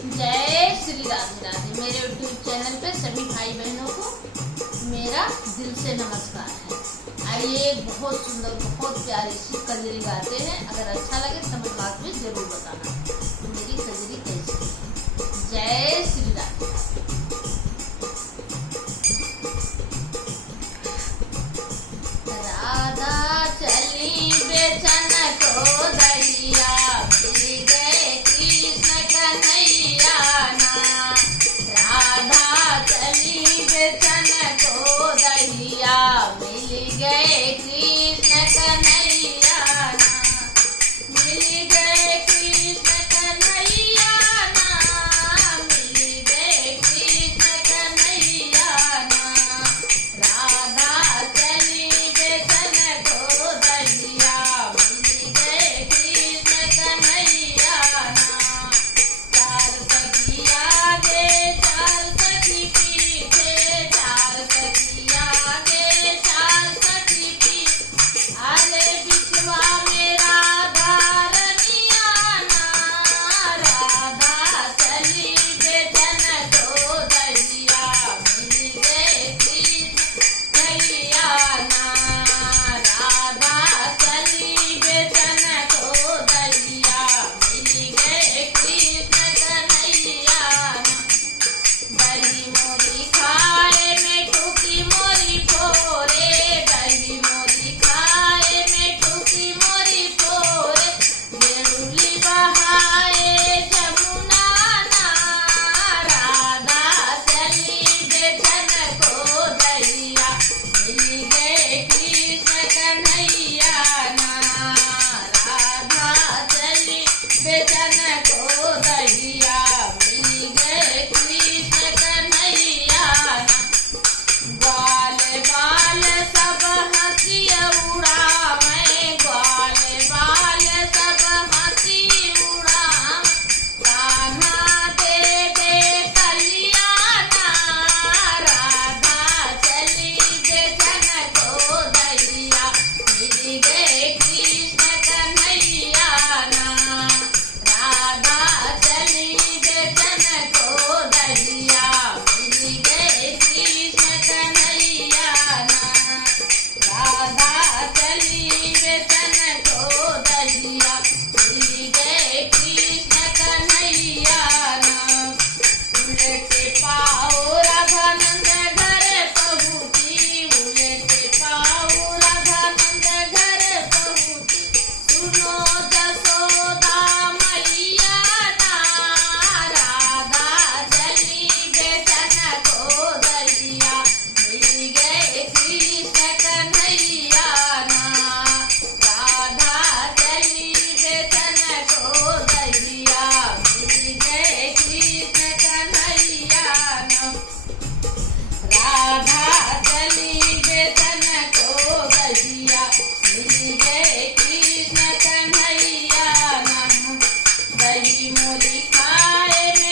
जय श्री राधे राधे। मेरे YouTube channel पे सभी भाई बहनों को मेरा दिल से नमस्कार है। आइए बहुत सुंदर बहुत प्यारी सी कजरी गाते हैं। अगर अच्छा लगे तो कमेंट बॉक्स में जरूर बताना मेरी कजरी कैसी है। जय श्री राधे। राधा चली बेचन को दहिया, मिल गए कृष्ण कन्हैया ना। राधा चली बेचन को दहिया, मिल गए कृष्ण कन्हैया ना। मिल गए कृष्ण कन्हैया ना, मिल गए कृष्ण कन्हैया ना। राधा चली बेचन को दहिया, मिल गए कृष्ण कन्हैया ना। चार सखी आगे चार सखी पीछे, चार सखी आगे चार सखी पीछे। अरे बिचवा में राधा रनिया ना। राधा चली बेचन को दहिया, मिल गए कृष्ण कन्हैया ना। राधा चली बेचन को दहिया, मिल गए कृष्ण कन्हैया ना। दही मोरी खाए में ठुकी मोरी फोरे, दही मोरी खाए में ठुकी मोरी फोरे। गेरुली बहाए जमुना ना। राधा चली बेचन को दहिया, मिल गए कृष्ण कन्हैया ना। राधा चली बेचन को दहिया, मिल गए कृष्ण कन्हैया ना। ग्वाल बाल सब हंसी उड़ावे, ग्वाल बाल सब हंसी उड़ावे। कान्हा दे दे कलिया ना। राधा चली बेचन को दहिया, मिल गए कृष्ण कन्हैया ना। राधा चली बेचन को दहिया, मिल गए कृष्ण कन्हैया ना। राधा चली बेचन को दहिया, मिल गए कृष्ण कन्हैया ना। उलटे पाओ राधानंद घर पहुँची, उलटे पाओ राधानंद घर पहुँची। सुनो जसोदा मैया ना। राधा चली बेचन को दहिया, मिल गए कृष्ण कन्हैया ना। राधा चली बेचन को दहिया, मिल गए कृष्ण कन्हैया ना। राधा चली बेचन को दहिया, मिल गए कृष्ण कन्हैया ना। दही मोरी खाए में